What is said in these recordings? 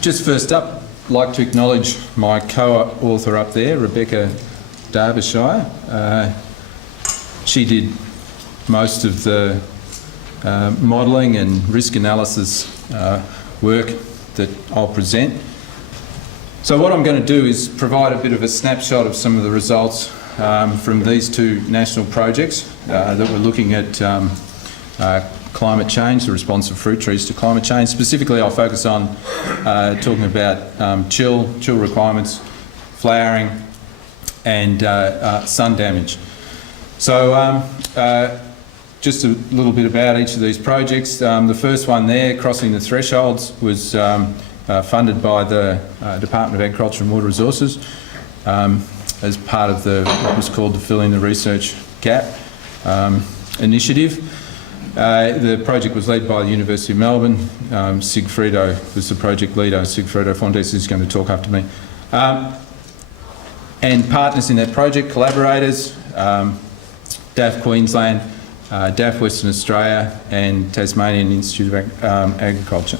Just first up, I'd like to acknowledge my co-author up there, Rebecca Derbyshire. She did most of the modelling and risk analysis work that I'll present. So what I'm going to do is provide a bit of a snapshot of some of the results from these two national projects that we're looking at climate change, the response of fruit trees to climate change. Specifically, I'll focus on talking about chill requirements, flowering and sun damage. So just a little bit about each of these projects. The first one there, Crossing the Thresholds, was funded by the Department of Agriculture and Water Resources as part of what was called the Filling the Research Gap initiative. The project was led by the University of Melbourne. Sigfredo was the project leader. Sigfredo Fontes is going to talk after me. And partners in that project, collaborators, DAF Queensland, DAF Western Australia and Tasmanian Institute of Agriculture.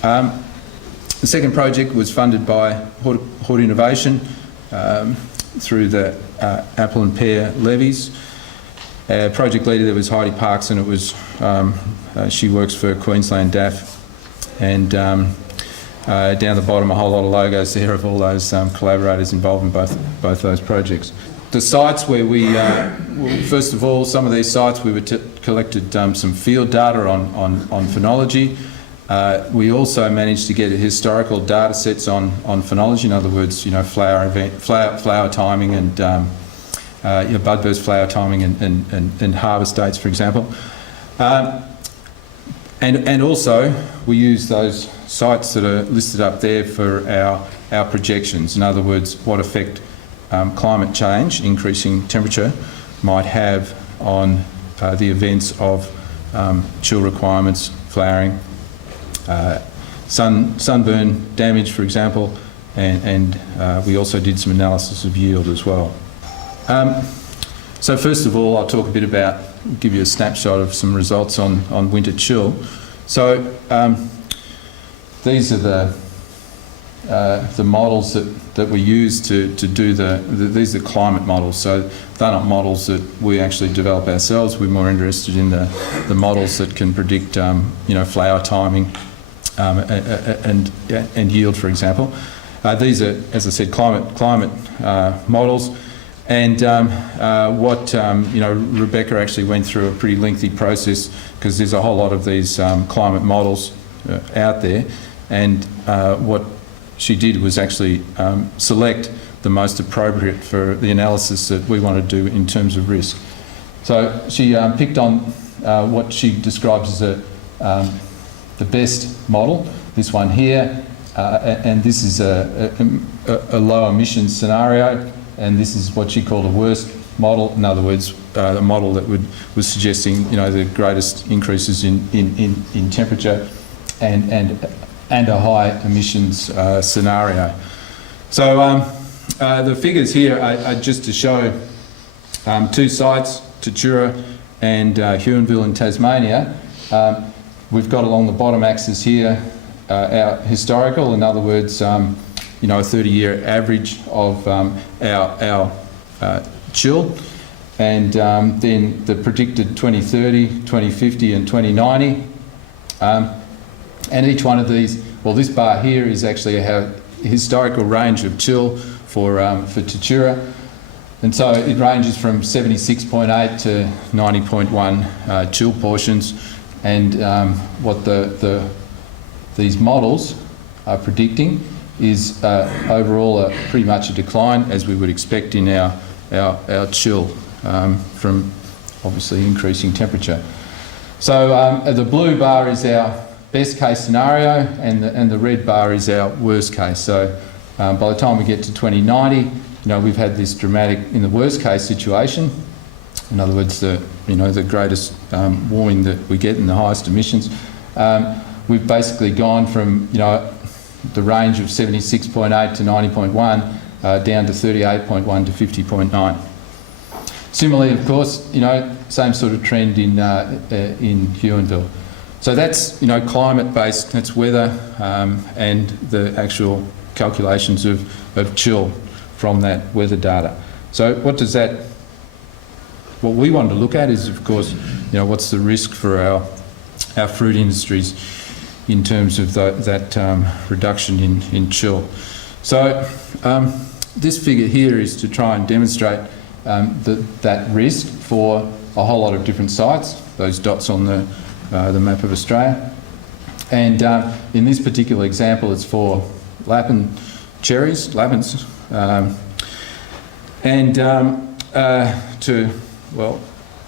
The second project was funded by Hort Innovation through the apple and pear levies. Project leader there was Heidi Parks, and it was she works for Queensland DAF. And down the bottom, a whole lot of logos there of all those collaborators involved in both those projects. The sites where we, first of all, some of these sites we collected some field data on phenology. We also managed to get historical data sets on phenology, in other words, flower timing and bud burst flower timing and harvest dates, for example. And also we use those sites that are listed up there for our projections. In other words, what effect climate change, increasing temperature, might have on the events of chill requirements, flowering, sunburn damage, for example, and we also did some analysis of yield as well. So first of all, I'll talk a bit about, give you a snapshot of some results on winter chill. So these are the models that we use to do these are climate models. So they're not models that we actually develop ourselves. We're more interested in the models that can predict, flower timing and yield, for example. These are, as I said, climate models. And Rebecca actually went through a pretty lengthy process because there's a whole lot of these climate models out there. And what she did was actually select the most appropriate for the analysis that we want to do in terms of risk. So she picked on what she describes as the best model, this one here, and this is a low emissions scenario, and this is what she called a worst model. In other words, a model that was suggesting the greatest increases in temperature and a high emissions scenario. So the figures here are just to show two sites, Tatura and Huonville in Tasmania. We've got along the bottom axis here our historical, in other words, a 30-year average of our chill, and then the predicted 2030, 2050 and 2090. And each one of these, well, this bar here is actually a historical range of chill for Tatura. And so it ranges from 76.8 to 90.1 chill portions. And what these models are predicting is overall pretty much a decline, as we would expect in our chill from obviously increasing temperature. So the blue bar is our best case scenario, and the red bar is our worst case. So by the time we get to 2090, we've had this dramatic, in the worst case situation, in other words, the greatest warming that we get and the highest emissions. We've basically gone from the range of 76.8 to 90.1 down to 38.1 to 50.9. Similarly, of course, same sort of trend in Huonville. So that's, climate-based, that's weather, and the actual calculations of chill from that weather data. So what we want to look at is, of course, what's the risk for our fruit industries in terms of that reduction in chill. So this figure here is to try and demonstrate that risk for a whole lot of different sites, those dots on the map of Australia. And in this particular example, it's for Lapin cherries, Lapins.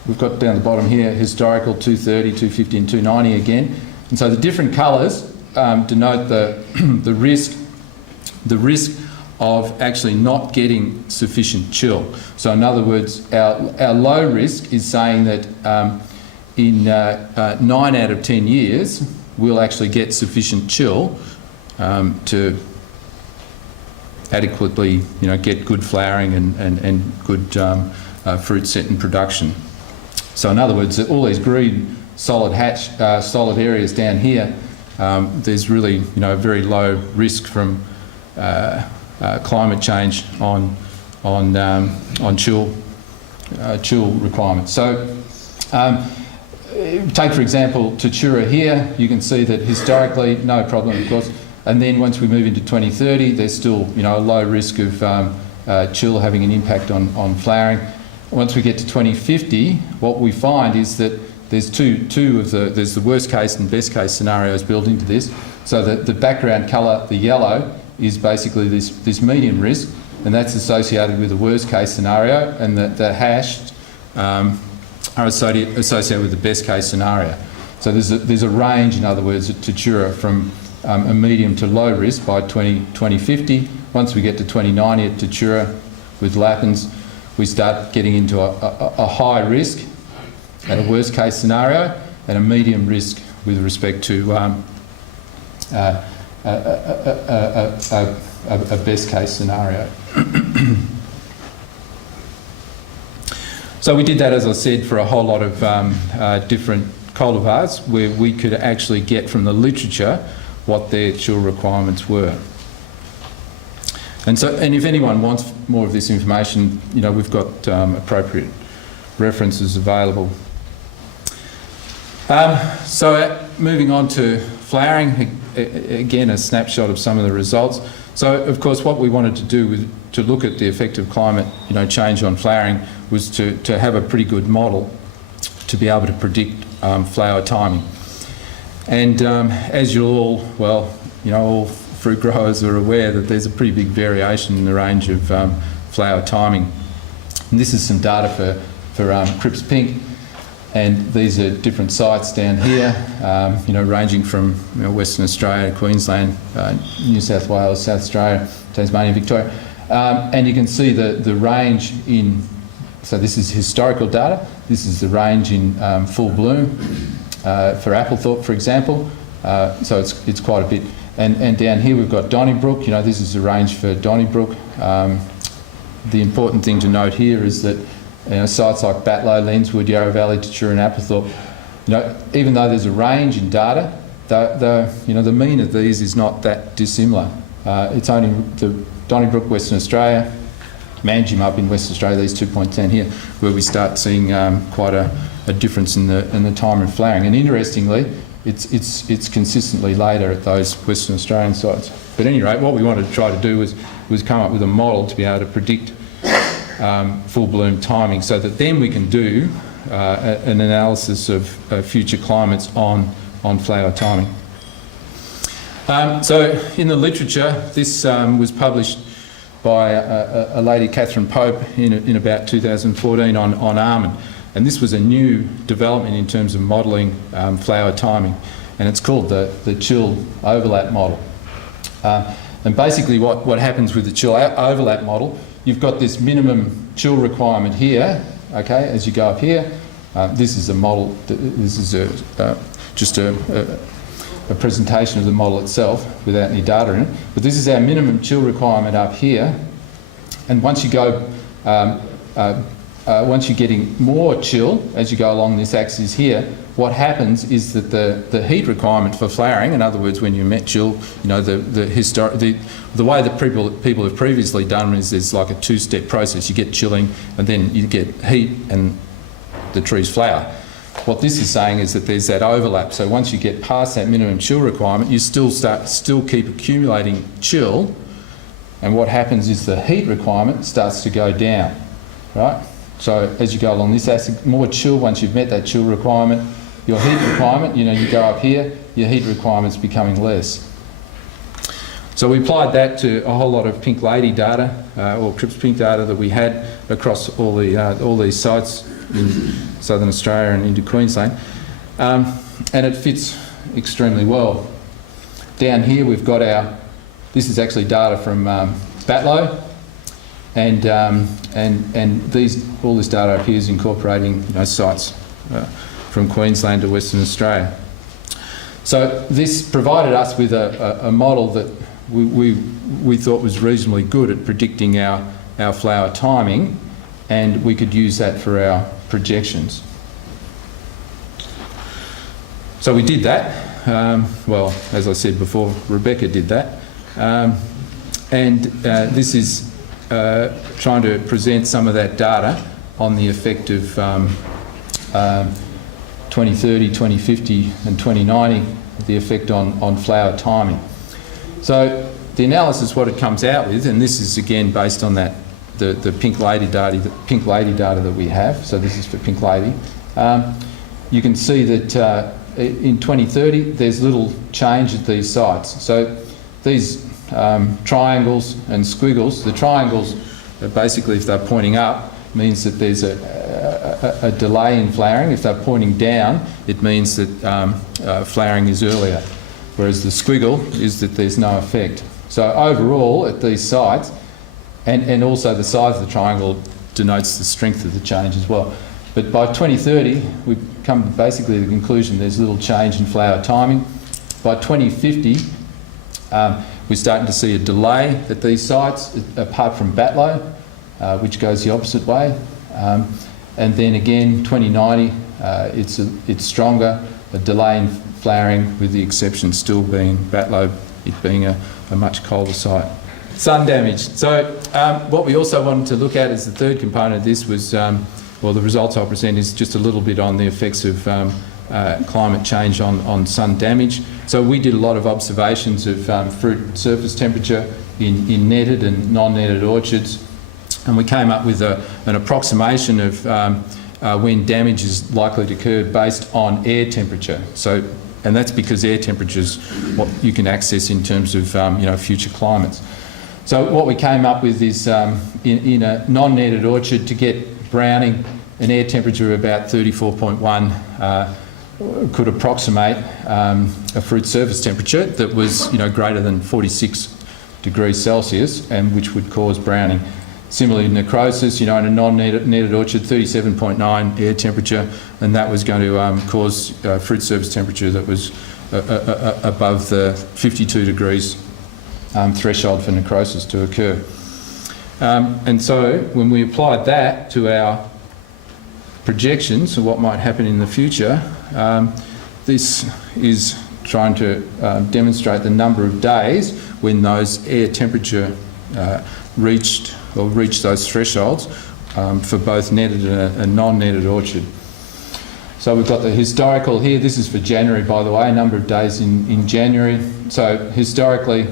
We've got down the bottom here, historical 230, 250 and 290 again. And so the different colours denote the risk of actually not getting sufficient chill. So in other words, our low risk is saying that in 9 out of 10 years, we'll actually get sufficient chill to adequately, get good flowering and good fruit set and production. So in other words, all these green solid areas down here, there's really, very low risk from climate change on chill requirements. So take, for example, Tatura here. You can see that historically, no problem, of course. And then once we move into 2030, there's still, a low risk of chill having an impact on flowering. Once we get to 2050, what we find is that there's there's the worst case and best case scenarios built into this. So that the background colour, the yellow, is basically this medium risk, and that's associated with the worst case scenario, and the hashed are associated with the best case scenario. So there's a range, in other words, at Tatura from a medium to low risk by 2050. Once we get to 2090 at Tatura with Lapins, we start getting into a high risk at a worst case scenario and a medium risk with respect to a best case scenario. So we did that, as I said, for a whole lot of different cultivars where we could actually get from the literature what their chill requirements were. And if anyone wants more of this information, we've got appropriate references available. So moving on to flowering, again a snapshot of some of the results. So of course what we wanted to do was to look at the effect of climate change on flowering was to have a pretty good model to be able to predict flower timing. And as you'll all fruit growers are aware that there's a pretty big variation in the range of flower timing. And this is some data for Cripps Pink, and these are different sites down here, ranging from Western Australia, Queensland, New South Wales, South Australia, Tasmania, Victoria. And you can see the range in, so this is historical data, this is the range in full bloom for Applethorpe, for example. So it's quite a bit. And down here we've got Donnybrook. This is the range for Donnybrook. The important thing to note here is that sites like Batlow, Lenswood, Yarra Valley, Tatura and Applethorpe, even though there's a range in data, the mean of these is not that dissimilar. It's only the Donnybrook, Western Australia, Manjimup up in Western Australia, these 2.10 here, where we start seeing quite a difference in the time of flowering. And interestingly, it's consistently later at those Western Australian sites. But at any rate, what we wanted to try to do was come up with a model to be able to predict full bloom timing, so that then we can do an analysis of future climates on flower timing. So in the literature, this was published by a lady, Catherine Pope, in about 2014 on almond. And this was a new development in terms of modelling flower timing, and it's called the chill overlap model. And basically what happens with the chill overlap model, you've got this minimum chill requirement here, okay, as you go up here. This is a model, this is just a presentation of the model itself without any data in it. But this is our minimum chill requirement up here. And once you go once you're getting more chill as you go along this axis here, what happens is that the heat requirement for flowering, in other words, when you met chill, you know, the way that people have previously done is there's like a two-step process. You get chilling and then you get heat and the trees flower. What this is saying is that there's that overlap. So once you get past that minimum chill requirement, you still keep accumulating chill, and what happens is the heat requirement starts to go down, right? So as you go along this axis, more chill once you've met that chill requirement. Your heat requirement, you know, you go up here, your heat requirement's becoming less. So we applied that to a whole lot of Pink Lady data, or Cripps Pink data that we had across all these sites in Southern Australia and into Queensland, and it fits extremely well. Down here we've got this is actually data from Batlow, and all this data up here is incorporating, you know, sites from Queensland to Western Australia. So this provided us with a model that we thought was reasonably good at predicting our flower timing, and we could use that for our projections. So we did that. Well, as I said before, Rebecca did that. This is trying to present some of that data on the effect of 2030, 2050 and 2090, the effect on flower timing. So the analysis, what it comes out with, and this is again based on that the Pink Lady data that we have, so this is for Pink Lady, you can see that in 2030 there's little change at these sites. So these triangles and squiggles, the triangles basically, if they're pointing up, means that there's a delay in flowering. If they're pointing down, it means that flowering is earlier, whereas the squiggle is that there's no effect. So overall at these sites, and also the size of the triangle denotes the strength of the change as well. But by 2030, we've come basically to the conclusion there's little change in flower timing. By 2050, we're starting to see a delay at these sites, apart from Batlow, which goes the opposite way. And then again, 2090, it's stronger, a delay in flowering, with the exception still being Batlow, it being a much colder site. Sun damage. So what we also wanted to look at as the third component of this was, well, the results I'll present is just a little bit on the effects of climate change on sun damage. So we did a lot of observations of fruit surface temperature in netted and non-netted orchards, and we came up with an approximation of when damage is likely to occur based on air temperature. So, and that's because air temperature is what you can access in terms of you know, future climates. So what we came up with is in a non-netted orchard, to get browning, an air temperature of about 34.1 could approximate a fruit surface temperature that was, you know, greater than 46 degrees Celsius, and which would cause browning. Similarly, necrosis, you know, in a non-netted orchard, 37.9 air temperature, and that was going to cause fruit surface temperature that was above the 52 degrees threshold for necrosis to occur. And so when we applied that to our projections of what might happen in the future, this is trying to demonstrate the number of days when those air temperature reached those thresholds for both netted and non-netted orchard. So we've got the historical here. This is for January, by the way, a number of days in January. So historically,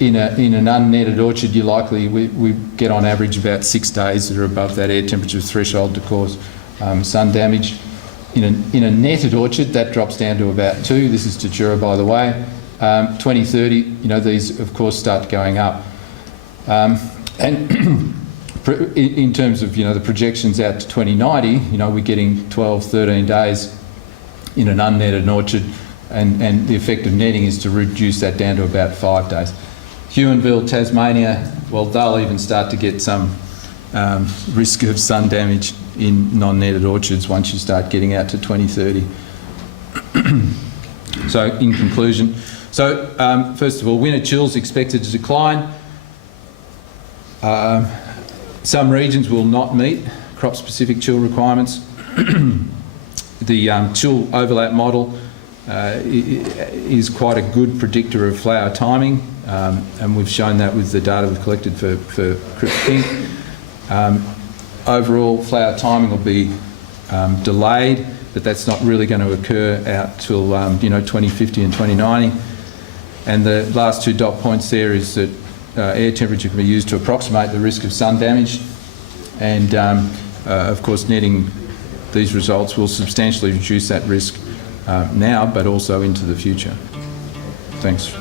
in an unnetted orchard, you likely, we get on average about 6 days that are above that air temperature threshold to cause sun damage. In a netted orchard, that drops down to about 2. This is Datura, by the way. 2030, you know, these of course start going up. And in terms of, you know, the projections out to 2090, you know, we're getting 12, 13 days in an unnetted orchard, and the effect of netting is to reduce that down to about 5 days. Huonville, Tasmania, well, they'll even start to get some risk of sun damage in non-netted orchards once you start getting out to 2030. So in conclusion, first of all, winter chills expected to decline. Some regions will not meet crop-specific chill requirements. The chill overlap model is quite a good predictor of flower timing, and we've shown that with the data we've collected for Cripps Pink. Overall, flower timing will be delayed, but that's not really going to occur out till 2050 and 2090. And the last two dot points there is that air temperature can be used to approximate the risk of sun damage, and of course netting these results will substantially reduce that risk now, but also into the future. Thanks.